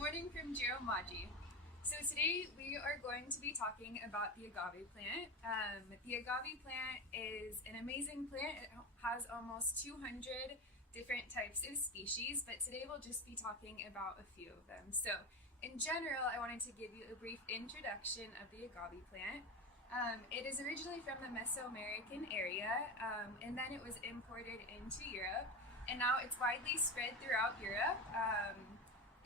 morning from Giromagi. So today we are going to be talking about the agave plant. The agave plant is an amazing plant. It has almost 200 different types of species, but today we'll just be talking about a few of them. So in general, I wanted to give you a brief introduction of the agave plant. It is originally from the Mesoamerican area, and then it was imported into Europe, and now it's widely spread throughout Europe,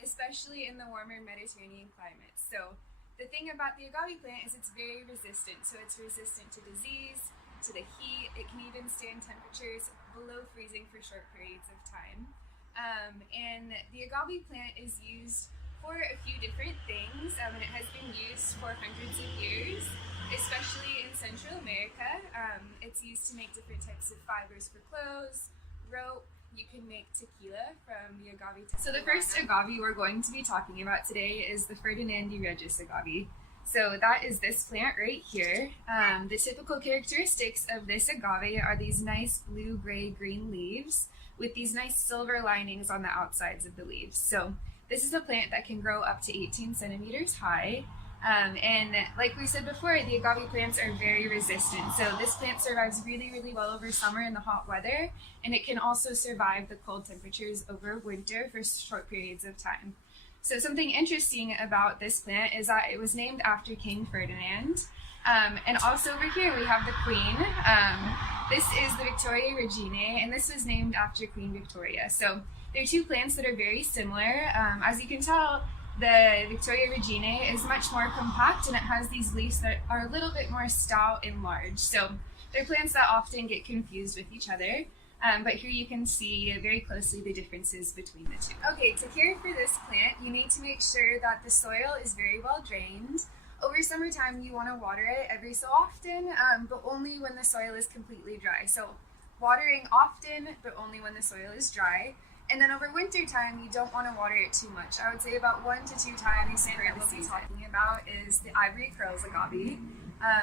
especially in the warmer Mediterranean climates. So the thing about the agave plant is it's very resistant. So it's resistant to disease, to the heat. It can even stand temperatures below freezing for short periods of time. And the agave plant is used for a few different things, and it has been used for hundreds of years, especially in Central America. It's used to make different types of fibers for clothes, rope. You can make tequila from the agave. So the first agave we're going to be talking about today is the Ferdinand Regis agave. So that is this plant right here. The typical characteristics of this agave are these nice blue, gray, green leaves with these nice silver linings on the outsides of the leaves. So this is a plant that can grow up to 18 centimeters high. And like we said before, the agave plants are very resistant. So this plant survives really, really well over summer in the hot weather, and it can also survive the cold temperatures over winter for short periods of time. So something interesting about this plant is that it was named after King Ferdinand. And also over here we have the Queen. This is the Victoria Reginae, and this was named after Queen Victoria. So they're two plants that are very similar. As you can tell, the Victoria Reginae is much more compact, and it has these leaves that are a little bit more stout and large. So they're plants that often get confused with each other. But here you can see very closely the differences between the two. Okay, to care for this plant, you need to make sure that the soil is very well drained. Over summertime, you want to water it every so often, but only when the soil is completely dry. So watering often, but only when the soil is dry. And then over winter time, you don't want to water it too much. I would say about 1 to 2 times per season. What we'll be talking about is the ivory curls agave.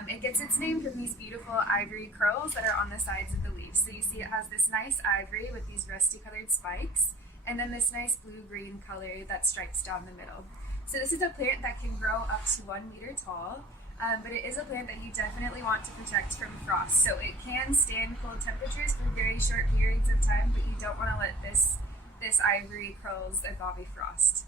It gets its name from these beautiful ivory curls that are on the sides of the leaves. So you see it has this nice ivory with these rusty colored spikes, and then this nice blue-green color that stripes down the middle. So this is a plant that can grow up to 1 meter tall, but it is a plant that you definitely want to protect from frost. So it can stand cold temperatures for very short periods of time, but you don't want to let this ivory curls agave frost.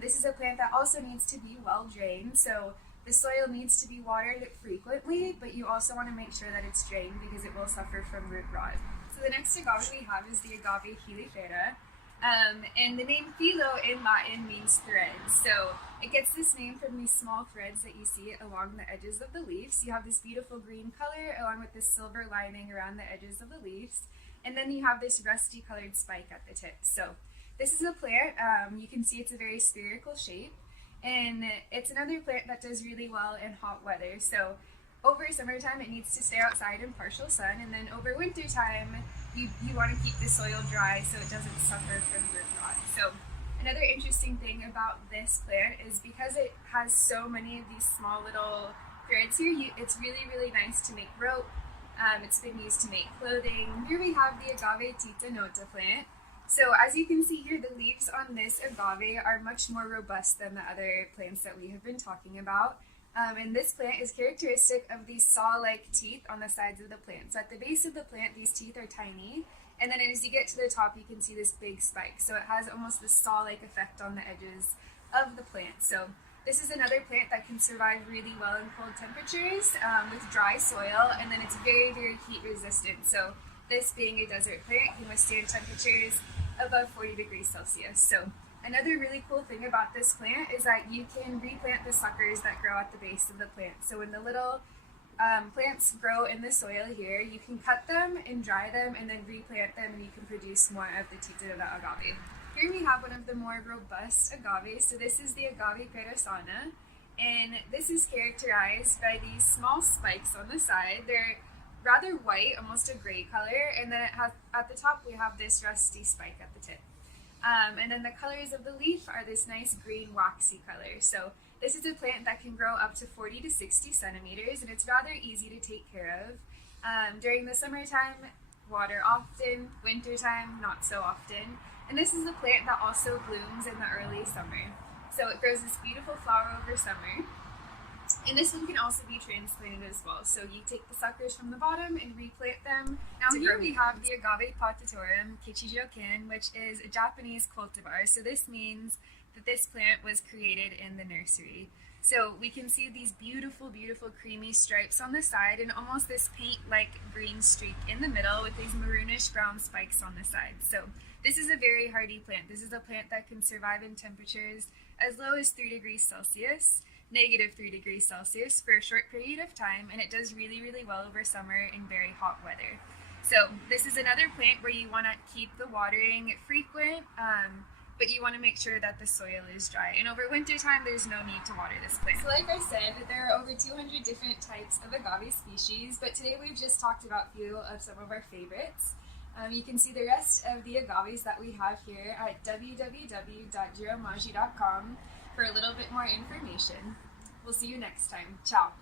This is a plant that also needs to be well drained, so the soil needs to be watered frequently, but you also want to make sure that it's drained because it will suffer from root rot. So the next agave we have is the agave filifera, and the name filo in Latin means threads. So it gets this name from these small threads that you see along the edges of the leaves. You have this beautiful green color along with this silver lining around the edges of the leaves. And then you have this rusty colored spike at the tip. So this is a plant, you can see it's a very spherical shape, and it's another plant that does really well in hot weather. So over summertime it needs to stay outside in partial sun, and then over winter time you want to keep the soil dry so it doesn't suffer from root rot. So another interesting thing about this plant is because it has so many of these small little threads here, it's really, really nice to make rope. It's been used to make clothing. Here we have the agave tita nota plant. So as you can see here, the leaves on this agave are much more robust than the other plants that we have been talking about. And this plant is characteristic of these saw-like teeth on the sides of the plant. So at the base of the plant, these teeth are tiny, and then as you get to the top, you can see this big spike. So it has almost this saw-like effect on the edges of the plant. So this is another plant that can survive really well in cold temperatures with dry soil, and then it's very, very heat resistant. So this being a desert plant can withstand temperatures above 40 degrees Celsius. So another really cool thing about this plant is that you can replant the suckers that grow at the base of the plant. So when the little plants grow in the soil here, you can cut them and dry them and then replant them, and you can produce more of the tita nota agave. Here we have one of the more robust agaves. So this is the agave perasana, and this is characterized by these small spikes on the side. They're rather white, almost a gray color, and then it has, at the top we have this rusty spike at the tip. And then the colors of the leaf are this nice green waxy color. So this is a plant that can grow up to 40 to 60 centimeters, and it's rather easy to take care of. During the summertime, water often, wintertime, not so often. And this is a plant that also blooms in the early summer. So it grows this beautiful flower over summer. And this one can also be transplanted as well. So you take the suckers from the bottom and replant them. Now here we have the Agave potatorum Kichijoken, which is a Japanese cultivar. So this means that this plant was created in the nursery. So we can see these beautiful, beautiful creamy stripes on the side and almost this paint-like green streak in the middle with these maroonish brown spikes on the side. So this is a very hardy plant. This is a plant that can survive in temperatures as low as 3 degrees Celsius. -3 degrees Celsius for a short period of time, and it does really, really well over summer in very hot weather. So this is another plant where you want to keep the watering frequent, but you want to make sure that the soil is dry. And over winter time, there's no need to water this plant. So like I said, there are over 200 different types of agave species, but today we've just talked about a few of some of our favorites. You can see the rest of the agaves that we have here at www.giromagi.com for a little bit more information. We'll see you next time. Ciao!